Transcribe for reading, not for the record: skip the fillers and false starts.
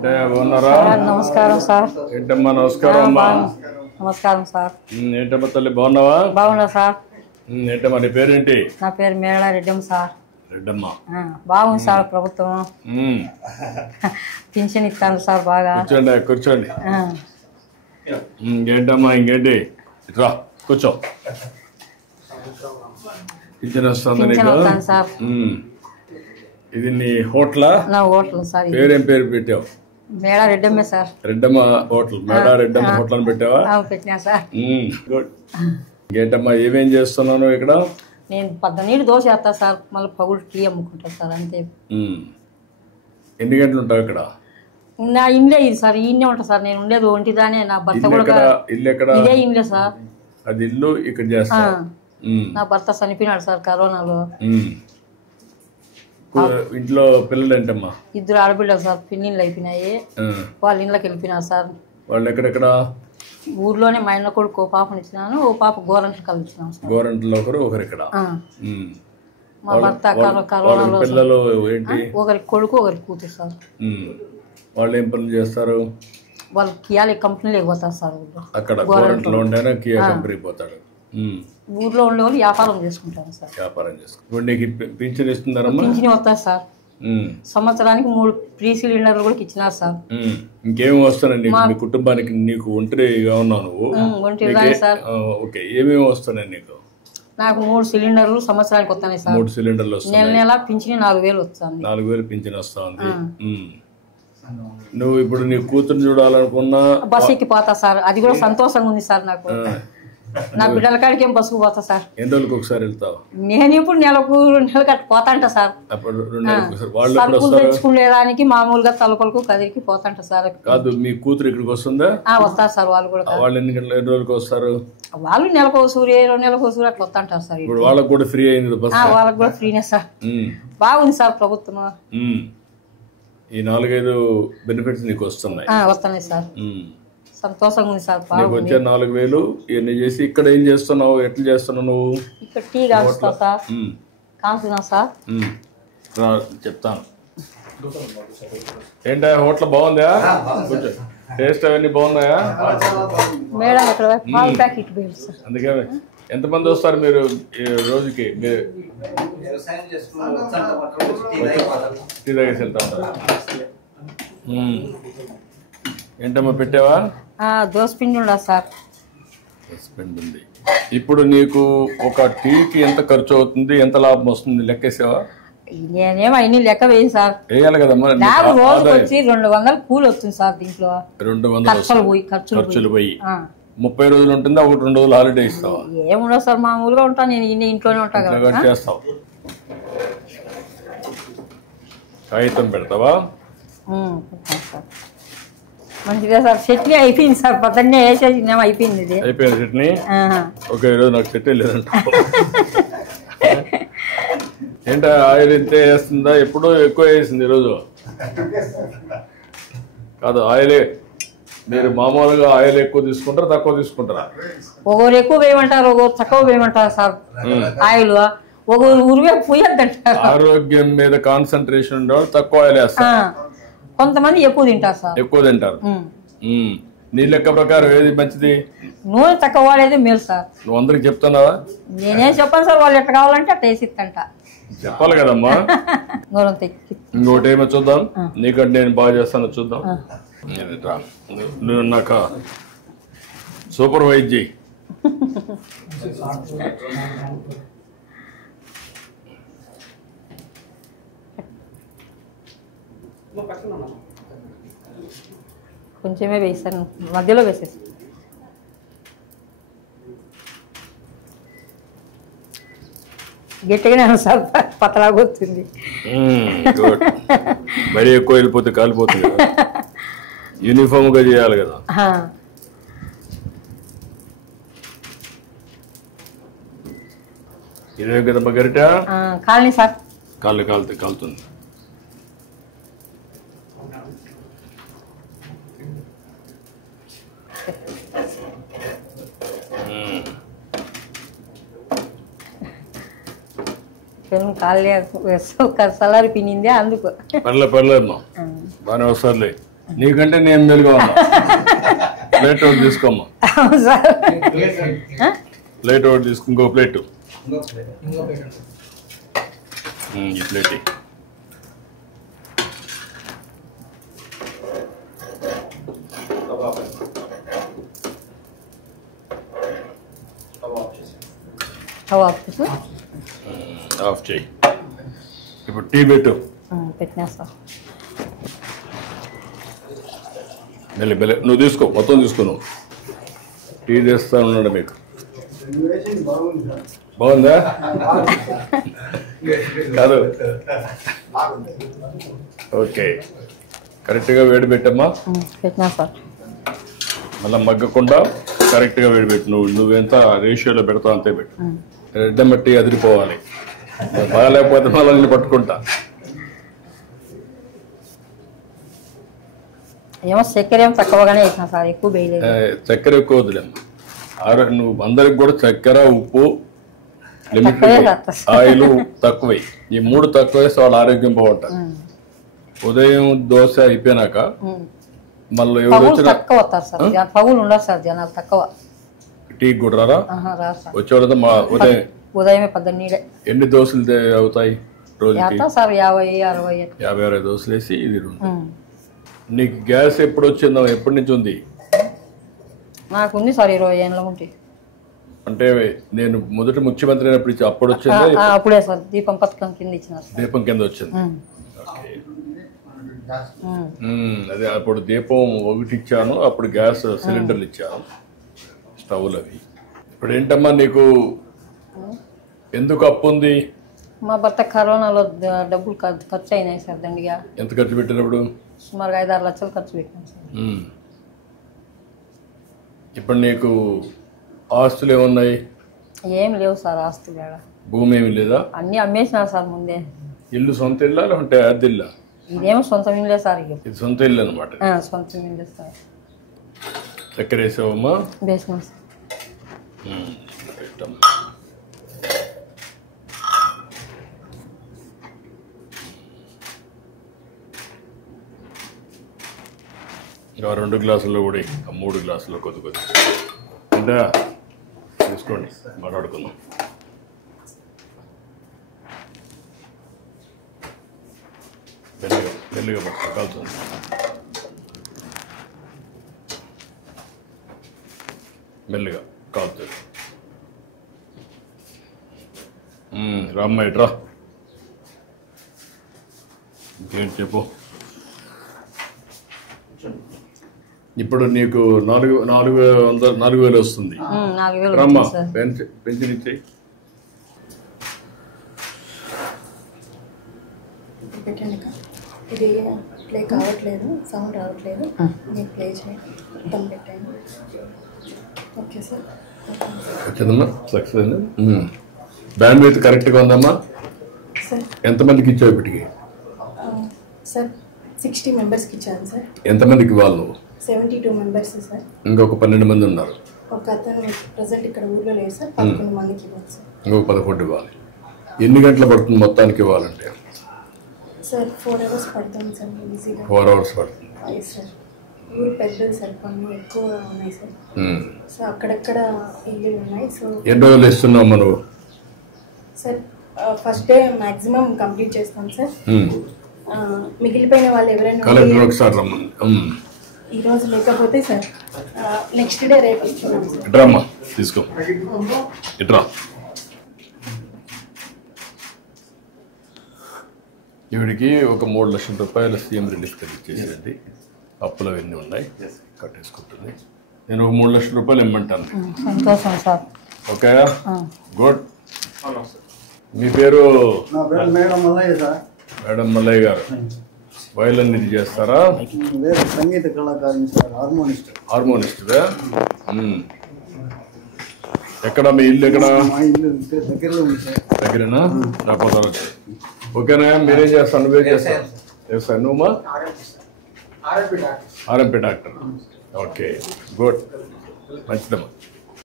ఏంటే బాగున్నారా? నమస్కారం సార్. ఏంటమ్మా నమస్కారం అమ్మా. నమస్కారం సార్. ఏంటమ్మా తల్లి బాగున్నావా? బాగున్నా సార్. ఏంటమ్మా నీ పేరేంటి? నా పేరు మేళ రెడ్డమ్మ సార్. రెడ్డమ్మ బాగుంది సార్ ప్రభుత్వం. పింఛన్ ఇస్తాను సార్ బాగా. కూర్చోండి కూర్చోండి. ఇంకేంటమ్మా ఇంకేంటి రా కూర్చో. పింఛన్ వస్తుంది నీకు సార్. ఇది నీ హోటలా? నా హోటల్ సార్. పేరేం పేరు పెట్టావు? మేళ రెడ్డమ్మే సార్. రెడ్డమ్మ హోటల్. మేళ రెడ్డమ్మ హోటల్ అని పెట్టావా? పెట్టినా సార్. గుడ్. ఇంకేంటమ్మా ఏమేం చేస్తున్నాను ఇక్కడ? నేను 12 దోశ వేస్తా సార్, మళ్ళీ పగులు టీ అమ్ముకుంటా సార్, అంతే. ఎన్ని గంటలు ఉంటావు ఇక్కడ? నా ఇండ్లే ఇది సార్, ఈయనే ఉంటా సార్. నేను ఉండేది ఒంటిదానే. నా భర్త కూడా ఇల్లు ఎక్కడ? ఇదే ఇండ్లే సార్. అది ఇల్లు ఇక్కడ చేస్తా. నా భర్త చనిపోయినాడు సార్ కరోనాలో. ఇంట్లో పిల్లలు ఏంటమ్మా? 2 ఆడపిల్లలు సార్. పిన్నిళ్ళు అయిపోయినాయి, వాళ్ళ ఇంట్లోకి వెళ్ళిపోయినారు సార్. వాళ్ళు ఎక్కడెక్కడ? ఊర్లోనే. మా ఇంట్లో కొడుకు ఓ పాపని ఇచ్చినాను, ఓ పాప గోరంట్లు కలిసినాను సార్. గోరంట్లో ఒకరు ఇక్కడ. మా భర్త కరోనాలో. పిల్లలు ఏంటి? ఒకరికి కొడుకు ఒకరికి కూతురు సార్. వాళ్ళు ఏం పనులు చేస్తారు? వాళ్ళు కియాలి కంపెనీలోకి పోతారు సార్. అక్కడ గోరంట్లో ఉండేనా కియా కంపెనీకి పోతాడు. ఊర్లో ఉండే వాళ్ళు వ్యాపారం చేసుకుంటారు సార్. వ్యాపారం చేసుకుంటారు. ఇప్పుడు నీకు పింఛన్ ఇస్తున్నారమ్మా? పింఛన్ వస్తారు సార్. సంవత్సరానికి 3 ఫ్రీ సిలిండర్లు కూడా ఇచ్చినారు సార్. ఇంకేమి వస్తున్నాయి మీ కుటుంబానికి? నీకు ఒంటరిగా ఉన్నావు నువ్వు? ఒంటరిగానే సార్. ఓకే. ఏమేమి వస్తున్నాయి నీకు? నాకు 3 సిలిండర్లు సంవత్సరానికి వస్తున్నాయి సార్. 3 సిలిండర్లు వస్తున్నాయి. నెల నెల పింఛన్ 4000 వస్తుంది. 4000 పింఛన్ వస్తా ఉంది. నువ్వు ఇప్పుడు నీ కూతురు చూడాలనుకున్నా బస్ ఎక్కి పోతా సార్. అది కూడా సంతోషంగా ఉంది సార్ నాకు. నా బిడ్డల కాడికి ఏం బస్సుకు పోతా సార్. ఎన్ని రోజులకు ఒకసారి వెళ్తావు? నేను ఇప్పుడు నెలకు అట్లా పోతాంట సార్. సరుకులు తెచ్చుకునేదానికి మామూలుగా తలుపులకు కదిరికి పోతాంట సార్. కాదు, మీ కూతురు ఇక్కడికి వస్తుందా? వస్తారు సార్ వాళ్ళు కూడా. వాళ్ళు ఎన్ని రోజులకు వస్తారు? వాళ్ళు నెలకు సూర్య 2 నెలలకు సూర్య అట్లా వస్తాంటారు సార్. ఇప్పుడు వాళ్ళకి కూడా ఫ్రీ అయింది బస్? వాళ్ళకి కూడా ఫ్రీనే సార్. బాగుంది సార్ ప్రభుత్వం. ఈ 4-5 బెనిఫిట్స్ నీకు వస్తున్నాయి? వస్తున్నాయి సార్. సంతోషంగా ఉంది సార్. వచ్చే 4000 ఇవన్నీ చేసి ఇక్కడ ఏం చేస్తున్నావు? ఎట్లా చేస్తున్నావు నువ్వు? ఇక్కడ టీ కాల్చుతా సార్. కాల్చున్నా సార్. చెప్తాను. ఏంటా హోటల్ బాగుందా? కొంచెం టేస్ట్ అవన్నీ బాగున్నాయా? మేడం ఇక్కడ పాల ప్యాకెట్ సార్. అందుకే ఎంతమంది వస్తారు మీరు రోజుకి? టీ తాగేసి వెళ్తా ఉంటారు. ఏంటమ్మా పెట్టావా? దోసపిండి ఉండదు సార్. దోసపిండి ఉంది. ఇప్పుడు నీకు ఒక టీకి ఎంత ఖర్చు అవుతుంది, ఎంత లాభం వస్తుంది లెక్కేసావా? నేనేమో అన్ని లెక్క వేయి సార్. వేయాలి కదమ్మా. నాకు రోజు వచ్చి 200 కూలి వస్తుంది సార్. దీంట్లో 200 ఖర్చులు పోయి 30 రోజులు ఉంటుందా? 1-2 రోజులు హాలిడే ఇస్తావా? ఏముండదు సార్, మామూలుగా ఉంటాను నేను. ఇంట్లోనే ఉంటా కదా. చేస్తావు. కాగితం పెడతావా? మంచిగా సార్. చట్నీ అయిపోయింది సార్. పొద్దున్నే వేసేసి అయిపోయింది. ఇది అయిపోయింది చట్నీ. ఓకే. ఈరోజు నాకు చట్నీ లేదంట. ఏంటో ఆయిల్ ఇంతే వేస్తుందా? ఎప్పుడో ఎక్కువ వేసింది ఈరోజు. కాదు, ఆయిలే. మీరు మామూలుగా ఆయిల్ ఎక్కువ తీసుకుంటారా తక్కువ తీసుకుంటారా? ఒకరు ఎక్కువ వేయమంటారు, ఒకరు తక్కువ వేయమంటారు సార్. ఆయిల్ ఒకరు ఉరివే పోయొద్దంటారు. ఆరోగ్యం మీద కాన్సన్ట్రేషన్ ఉండేవాళ్ళు తక్కువ ఆయిల్ వేస్తారు. కొంతమంది ఎక్కువ తింటారు సార్. ఎక్కువ తింటారు. నీ లెక్క ప్రకారం ఏది మంచిది? నూనె తక్కువ వాడేది మేలు సార్. నువ్వు అందరికి చెప్తున్నావా? నేనేం చెప్పాను సార్. వాళ్ళు ఎట్లా కావాలంటే అట్లా వేసిస్తంట. చెప్పాలి కదమ్మా. ఇంకోటి ఏమో చూద్దాం. నీకంటే నేను బాగా చేస్తాను చూద్దాం. నువ్వు నాకు సూపర్వైజ్ చేయి. కొంచెమే వేస్తాను, మధ్యలో వేసేసి. గట్టిగానే సార్, పతలాగా వస్తుంది. మరీ ఎక్కువ వెళ్ళిపోతే కాలిపోతుంది. యూనిఫామ్ గా చేయాలి కదా. ఇదే కదమ్మా గరిట? Colony sir. కాలుతుంది. కాలే సలారి పిన్నిందే అందుకు. పర్లేదమ్మా, బాగానే వస్తారులే. నీకంటే నేను మెలుగా ఉన్నా. ప్లేట్ ఒకటి తీసుకోమ్మా. సార్ ప్లేట్ ఒకటి తీసుకో. ఇంకో ప్లేట్. ఈ ప్లేట్ ఆఫ్ చేయి. ఇప్పుడు టీ పెట్టు. పెట్టినా సార్. మెల్లి నువ్వు తీసుకో, మొత్తం తీసుకో. నువ్వు టీ చేస్తా ఉన్నాడు మీకు. బాగుందా? కాదు, ఓకే. కరెక్ట్గా వేడి పెట్టమ్మా. పెట్టినా సార్. మళ్ళీ మగ్గకుండా కరెక్ట్గా వేడి పెట్టు. నువ్వెంత రేషియోలో పెడతావు అంతే పెట్టు. రెడ్డ మట్టి అదిరిపోవాలి. బాగాలేకపోతే మళ్ళీ నేను పట్టుకుంటా. ఏమో చక్కెర ఏమో తక్కువగానే వేసినా సార్, ఎక్కువ వేయలేదు. చక్కెర ఎక్కువ వదిలేమ్మా. నువ్వు అందరికి కూడా చక్కెర, ఉప్పు, లిమిట్, ఆయిల్ తక్కువై. ఈ 3 తక్కువ వేస్తే వాళ్ళ ఆరోగ్యం బాగుంటుంది. ఉదయం దోశ అయిపోయినాక మళ్ళీ ఎవరు వచ్చినా తక్కువ వస్తారు సార్. పగులు ఉండదు సార్, జనాలు తక్కువ. టీ కూడా రారా? వచ్చేవాళ్ళతో మా ఉదయమే 18. ఎన్ని దోశలు అవుతాయి రోజుకి? సార్ 50-60. 50-60 దోశలు వేసి ఇది. నీకు గ్యాస్ ఎప్పుడు వచ్చిందో? ఎప్పటి నుంచి ఉంది? నాకు ఉంది సార్ 20 ఏళ్ళ ఉంటే. అంటే నేను మొదటి ముఖ్యమంత్రి అయినప్పుడు అప్పుడు వచ్చిందా? అప్పుడే సార్, దీపం పథకం కింద ఇచ్చినారు. దీపం కింద వచ్చింది. అదే అప్పుడు దీపం ఒకటి ఇచ్చాను, అప్పుడు గ్యాస్ సిలిండర్లు ఇచ్చాను, స్టవ్లు అవి. ఇప్పుడు ఏంటమ్మా నీకు ఎందుకు అప్పు ఉంది? మా భర్త కరోనాలో డబ్బులు ఖర్చు అయినాయి సార్. దండిగా. ఎంత ఖర్చు పెట్టినప్పుడు? సుమారుగా 5-6 లక్షలు ఖర్చు పెట్టినాం సార్. ఇప్పుడు నీకు ఆస్తులు ఏమున్నాయి? ఏం లేవు సార్ ఆస్తులు. భూమి ఏమి లేదా? అన్ని అమ్మేసినారు సార్ ముందే. ఇల్లు సొంత ఇల్లా లేకుంటే అద్దె ఇల్లా? ఇదేమో సొంత ఇల్లే సార్. ఇది సొంత ఇల్లు అనమాట. సొంత ఇల్లే సార్. చక్కెర వేసావమ్మా? వేసినాం సార్. ఇంకా 2 గ్లాసుల్లో కూడా 3 గ్లాసుల్లో కొద్ది అంటే తీసుకోండి, మాట్లాడుకుందాం. మెల్లిగా కాల్చుంది. మెల్లిగా కాలుతుంది. రామ్మ ఇట్రా. ఇంకేంటి చెప్పు. ఇప్పుడు నీకు 4,000 వస్తుంది. రమ్మా, పెన్షన్ ఇచ్చేయి. ఇది ప్లే కావట్లేదు, సౌండ్ రావట్లేదు. మీరు ప్లే చేయండి. మొత్తం పెట్టండి. Okay sir. వచ్చిందమ్మా, సక్సెస్ అయింది. బ్యాండ్ విత్ కరెక్ట్గా ఉందమ్మా. సార్ ఎంతమందికి ఇచ్చావు ఇప్పటికి? సార్ 60 మెంబర్స్కి ఇచ్చాను సార్. ఎంతమందికి ఇవ్వాలి నువ్వు? 72 మెంబర్స్ సార్. ఇంకొక 12 మంది ఉన్నారు. ఒక అతను ప్రజెంట్ ఇక్కడ ఊర్లో లేదు సార్. 11 మందికి ఇవ్వాలి సార్. ఇంకొక 11 ఇవ్వాలి. ఎన్ని గంటలు పడుతుంది మొత్తానికి ఇవ్వాలంటే? సార్ 4 hours పడుతుంది సార్. ఈజీగా 4 hours పడుతుంది. సార్ ఊరు పెద్దది సార్, పనులు ఎక్కువ ఉన్నాయి సార్. సో అక్కడక్కడ ఇల్లు ఉన్నాయి. సో ఎన్ని రోజులు ఇస్తున్నావు నువ్వు? Sir first day maximum complete చేస్తాం సార్. మిగిలిపోయిన వాళ్ళు ఎవరైనా ఈ రోజు లేకపోతే సార్ నెక్స్ట్ డే రేపు ఇస్తున్నాం సార్. ఇట్రామ్మా, తీసుకో. ఇట్రా. ఈవిడికి ఒక 3 లక్షల రూపాయల సీఎం రిలీఫ్ ఇచ్చేసేయండి. అప్పులు అవన్నీ ఉన్నాయి, కట్టేసుకుంటుంది. నేను ఒక 3 లక్షల రూపాయలు ఇమ్మంటాను. సంతోషం సార్. Okay, good. మీ పేరు? మేడం మల్లయ్య సార్. మేడం మల్లయ్య గారు వయలిన్ ఇది చేస్తారా? సంగీత కళాకారుని సార్. హార్మోనిస్ట్గా. ఎక్కడ మీ ఇల్లు? ఎక్కడ? మా ఇల్లు దగ్గరలో ఉంది సార్. దగ్గరేనా? రాకపోతే ఓకేనా? మీరేం చేస్తాను? నువ్వేం చేస్తాను? చేస్తాను. నువ్వు ఆర్ఎంపీ డాక్టర్. ఓకే, గుడ్, మంచిదమ్మా.